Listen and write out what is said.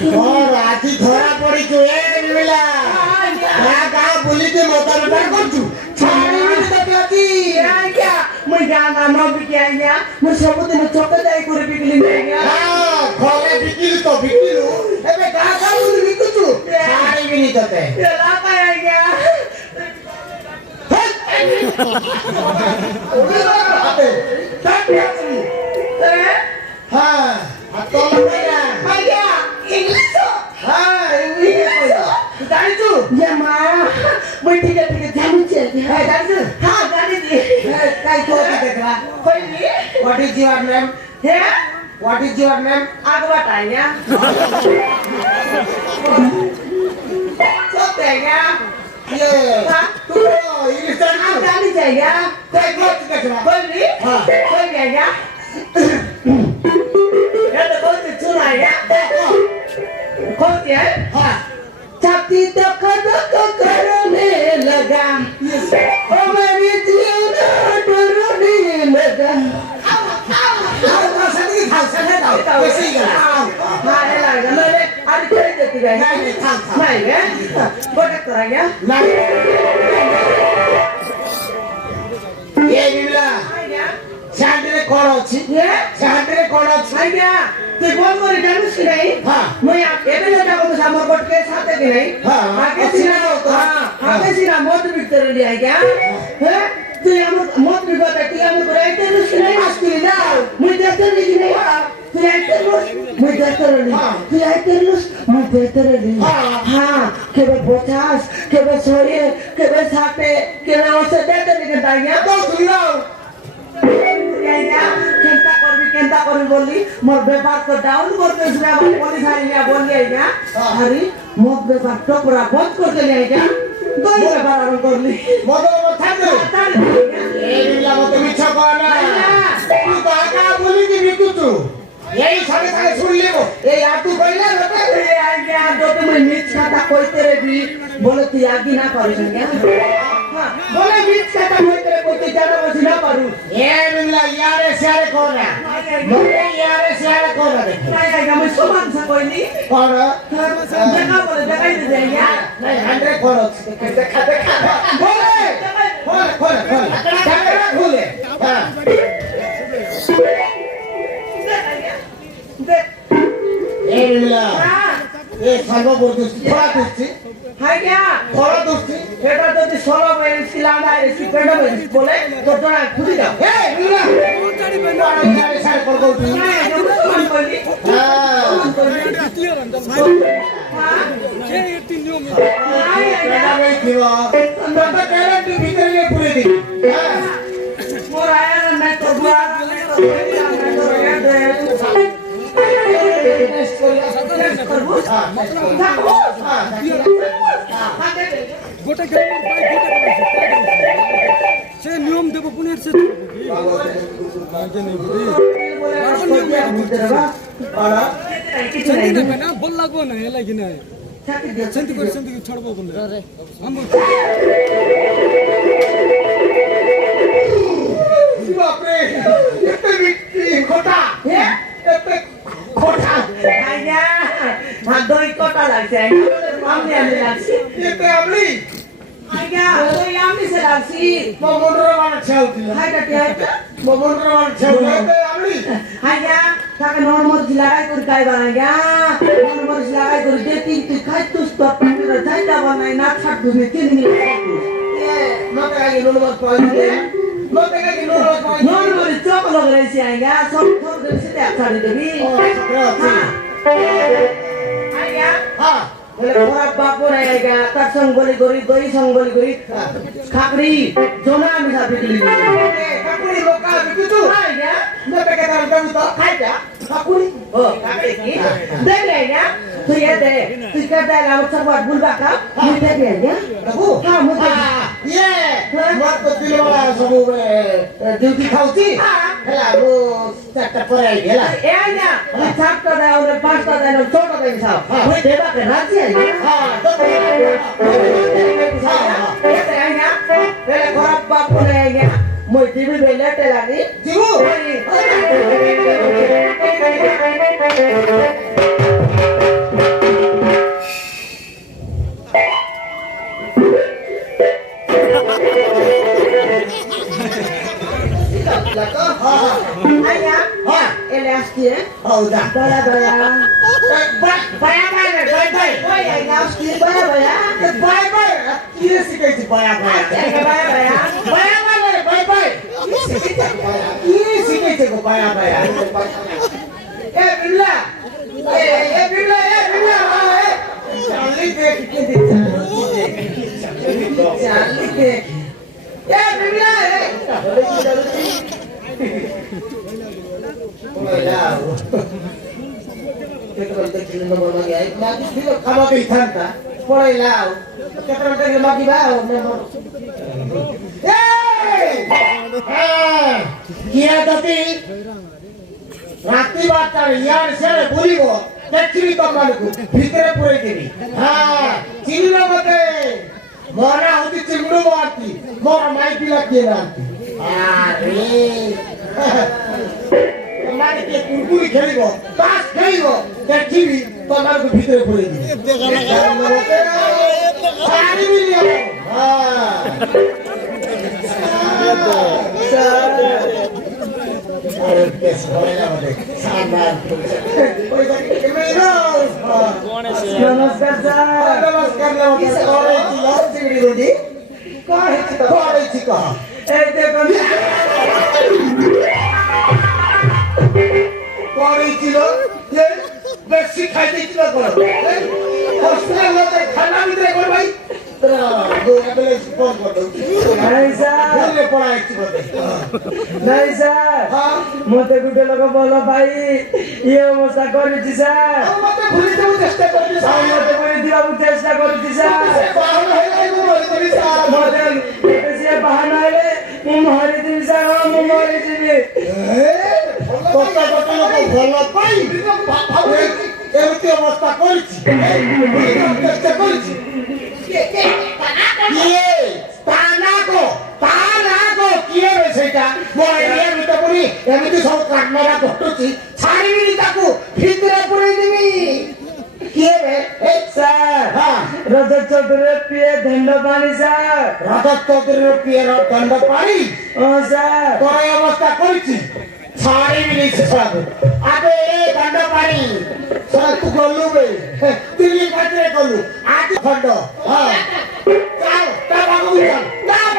और आजी धरा पड़ी जो एक मिला कहाँ बोली के मोटा मोटा कर चु छाड़ी भी तो प्याती क्या मैं जाना ना भी क्या क्या मैं सब दिन चौके जाए करे बिकली नहीं क्या हाँ खोले बिकिल तो बिकिलू अबे कहाँ बोली बिकु चु छाड़ी भी नहीं तो ते ये लाता है क्या उन्हें आते तब प्याती हाँ तो लगेगा भैया इंग्लिश हाँ इंग्लिश जानी तू ये माँ मैं ठीक है जानी चाहिए है जानी हाँ जानी थी काय तो देखला कोई नहीं What is your name? है What is your name? आगे बताइए सब देगा ये तू इंग्लिश आप जानी चाहिए काय तो देखला कोई नहीं हाँ कोई देगा ये तो बहुत चुना है कौन है हाँ छाती तक करने लगा ओ मेरी जीवन डरने लगा कैसे गया मारे लगा मैंने आज कोई देती गई नहीं था नहीं है बोले तो क्या नहीं ये बिल्ला शांतिरे कौन अच्छी ये शांतिरे कौन अच्छी आइडिया तू बोल मोरे जानूस की नहीं हाँ मैं आप ये भी लगा तो सामर कोट के साथ है कि नहीं हाँ आगे सीना हाँ आगे सीना मौत भी कर लिया क्या हैं तू यहाँ मौत भी बता तू यहाँ को राइट है उसकी नहीं आस्ती ना मुझे देखते नहीं नहीं तू राइट है मुझे देखते नहीं तू राइट है मुझे देखते नहीं हाँ के बे बोचास के बे सोये के बे साथे के ना उसे देखते नहीं करता क्या तो सुन लो केंता करबी बोली मोर व्यापार को डाउन करते सुना पुलिस आई गया बोल गया क्या अरे मोर व्यापार टोकरा बंद कर दिया क्या दो ही व्यापार आरंभ कर ली मोदो मत दे ये बिल्ला मत मिछा कहना तू बाका बोली कि बिकु तू यही सारे सारे सुन ले वो ये यार तू कहला बता ए आज्ञा जो तुम नीच खाता कोई तेरे भी बोले तू आगे ना करू क्या बोले नीच खाता कोई तेरे को ज्यादा बसी ना करू ये बिल्ला यारे सारे कौन है मोरे यारे सारे कौन है नहीं आएगा मैं सुमन से कोई नहीं कौन जगह बोले जगह ही दे देंगे नहीं 100 कौन देखा देखा बोले खोल कैमरा खोले हां ये बिल्ला ये सर्व बोलती थोड़ा दोस्ती है क्या थोड़ा दोस्ती এটা যদি 16 মাইল ছিলাম আর এসি পেডা বলে তো তোরা খুঁজি দাও ए बिल्ला यारे सारे कर दो तू না এটা সমান বলি हां बेटा भाई खिवा दादा कह रहा तू भीतर ले पूरे दिन हां मोर आया ना तो बुआ গোটা গেম পাই গোটা সে নিয়ম দেব পুনের সে না বল লাগবো না এলাই কি না সেন্তি করে সেন্তি ছড়বো বলে बाप रे इतने बिक्री खोटा इतने खोटा আইয়া দই কটা লাগছে আমি লাগছি इतने अमली আইয়া দই আমি সে লাগছি मोमोंडर वाला छाव दिला হাইটা কি হাইটা मोमोंडर वाला छाव इतने अमली আইয়া তাকে নরমাল লাগাই করে খাই বানাই গা নরমাল লাগাই করে দে তিন তুই খাই তুই তো পানির ঠান্ডা বানাই না থাক তুমি তিন মিনিট ये मत आगे नोन मत पाए मत आगे नोन मत पाए নরমাল চক লাগাইছি আইয়া সব সব দেশে ছাড়ি দেবি হ্যাঁ আইয়া हां বলে খরাব বাপর আইয়া তার সঙ্গলি গরি দই সঙ্গলি গরি খাকড়ি জোনা মিশা বিকলি काकुड़ी लोका बिकु तू আইয়া मैं पे कहता हूं तो খাইটা काकुड़ी ও খাকড়ি কি দেখ আইয়া তুই এ দে তুই কে দে আমার সব বুলবা কা মুই দে আইয়া बाबू হ্যাঁ মুই ये मत तो दिल वाला सब ड्यूटी खाउची हेला वो चारटा पर आई गेला এ আইয়া তুই চারটা দে আর পাঁচটা দে আর ছোট দে সব মুই দেবা কে রাজি আইয়া हां तो Vele khorab bapu ne aaya moi TV bele telani जीवू Oi Lako? Anya? Ha. Ele aski eh? Oh, dah. Baya baya. Baya baya, bye bye. Baya ini aski baya baya. Bye bye. Kira sikit je baya baya. Cakap baya baya. Baya baya, bye bye. Kira sikit je baya baya. Bimla. Bimla. Charlie dek, Charlie ke? Bimla. Kamu berhanta. Mulai lau. Keterangan dari mati bau. Kira tapi রাত্রি বার্তার ইয়ার ছেড়ে বলিব দেখছিলি তোমাকে ভিতরে পড়ে দিবি হ্যাঁ চিনির মধ্যে মরা হচ্ছে চিমড়ো মারতি মরা মাইকি লাগিয়ে নাতি আরে তোমাকে কে কুরকুরি খেলিব তাস খেলিব দেখছিলি তোমাকে ভিতরে পড়ে দিবি পানি মিলিয়ে Namaskar sir. नमस्कार বেশি খাইতে ছিল হসপিটাল লোকের খানা ভিতরে কর ভাই Nahi sir. Nahi sir. Mate gute logo bolo bhai. Ye অবস্থা করেছি স্যার। মতে ভুলে যাওয়ার চেষ্টা করছি স্যার। মতে ভুলে যাওয়ার চেষ্টা করছি স্যার। মতে এসে বাহানা হলে মুমারি দিন স্যার মুমারি দিবি। কত লোক ভালো পাই এমতি অবস্থা করছি চেষ্টা করছি কিଏ ସେଇଟା ମୋ ଏରିଆ ଭିତରେ ପୁଣି ଏମିତି ସବୁ କାମରା ଘଟୁଛି ଛାଡ଼ିବିନି ତାକୁ ଭିତରେ ପୁରେଇ ଦେବି କିଏ ରେ স্যার ହଁ রজত চৌধুরী পিয়ে দণ্ড পানি স্যার। রাজা চৌধুরীর পিଏର ଦଣ୍ଡ ପାଣି ও স্যার। তোর এই অবস্থা କରିଛି ଛାଡ଼ିବିନି ସେସବୁ ଆବେ ଏ ଦଣ୍ଡ ପାଣି ସେଟା ତୁ ଗଲୁ ବେ ଦିଲ୍ଲୀ ପାଖରେ ଗଲୁ ଆଜି ଖଣ୍ଡ ହଁ ଯାଅ ତା ବାବୁ ଯାଅ